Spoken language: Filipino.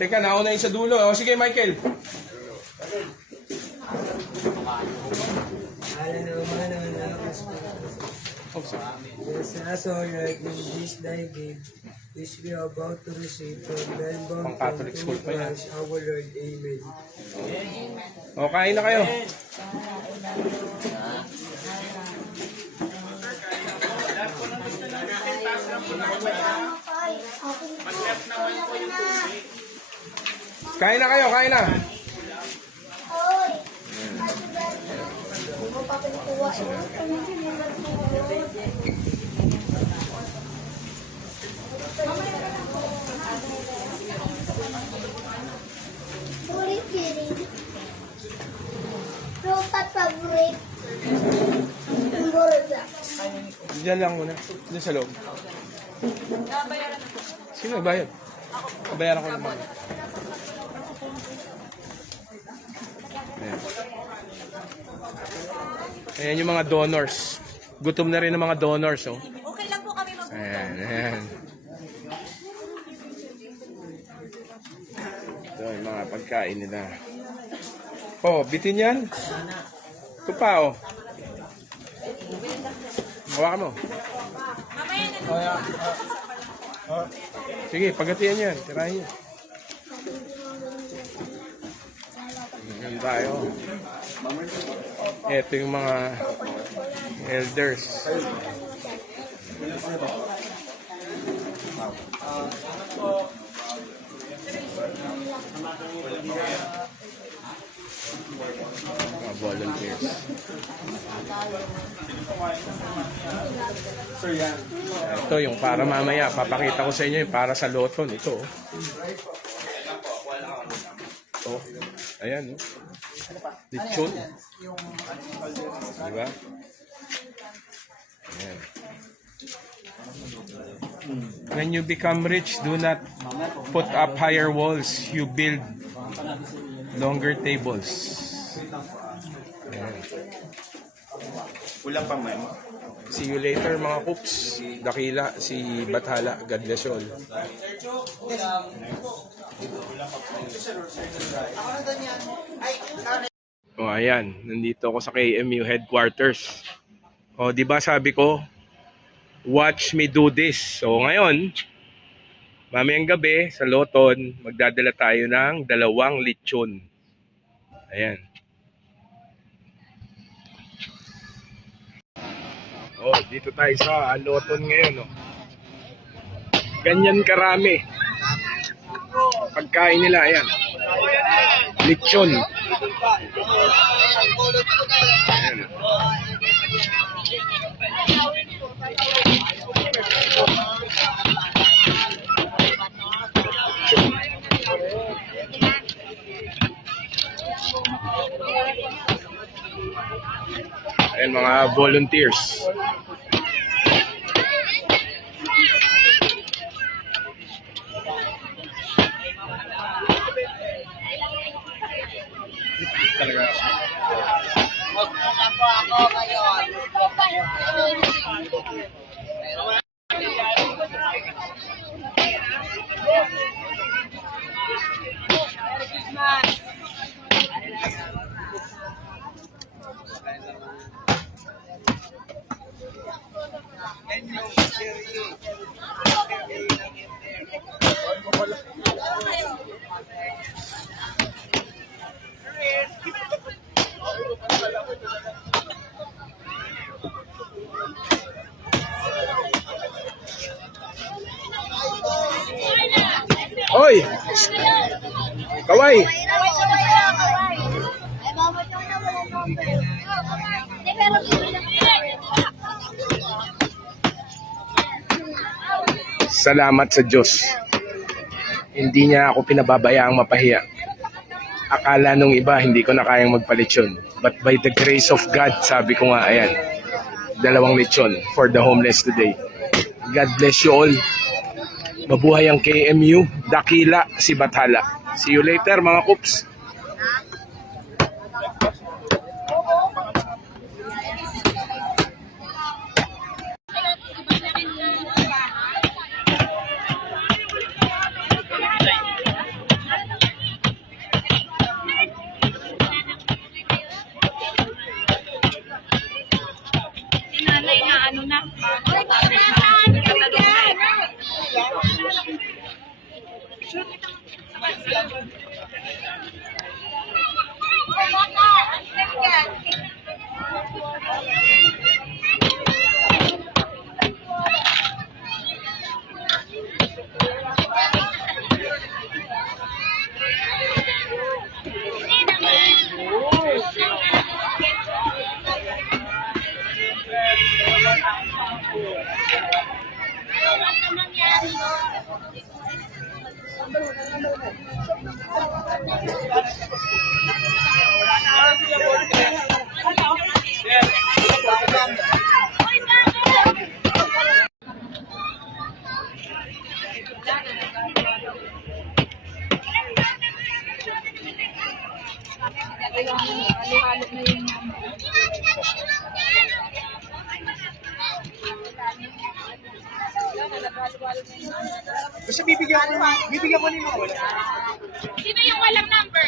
Teka, nauna yung sa dulo. O, sige, Michael. Yes, as alright, in this thy gift, which we are about to receive from Melbourne, Pang-Catholic school pa yan. our Lord. Amen. O, kain na kayo. Kain na kayo, kain na. Favorite. Diyan lang muna. Diyan sa loob. Sino bayad? Bayaran ko naman. Ayan. Ayan yung mga donors. Gutom na rin ang mga donors. Oh. Okay lang po kami mag- Ayan, ayan. Ito yung mga pagkain nila. Oh, bitin yan. Ito pa, oh. Hawakan mo. Sige, pagatian yan. Tirahin yan. Ayan tayo. Ito yung mga elders. Mga volunteers. Ito yung para mamaya. Papakita ko sa inyo yung para sa loton. Ito. Oh. Ayan. Oh. Lechon. Diba? Ayan. When you become rich, do not put up higher walls. You build longer tables. Ayan. Kulang pa man. See you later mga Coops. Dakila, si Bathala. God bless you all. O ayan, nandito ako sa KMU headquarters. O di ba sabi ko, watch me do this. So ngayon, mamayang gabi sa Loton, magdadala tayo ng 2 lechon. Ayan. Oh, dito tayo sa Loton ngayon, oh. Ganyan karami. Pagkain nila, ayan. Lechon. Ayan. Ayan mga volunteers. Hoy! Kaway! Salamat sa Diyos. Hindi niya ako pinababayaang mapahiya. Akala nung iba hindi ko na kayang magpalechon. But by the grace of God, sabi ko nga, ayan, 2 lechon for the homeless today. God bless you all. Mabuhay ang KMU. Dakila si Bathala. See you later mga Coops. Kasi bibigyan ko ni Mawala. Sino yung walang number?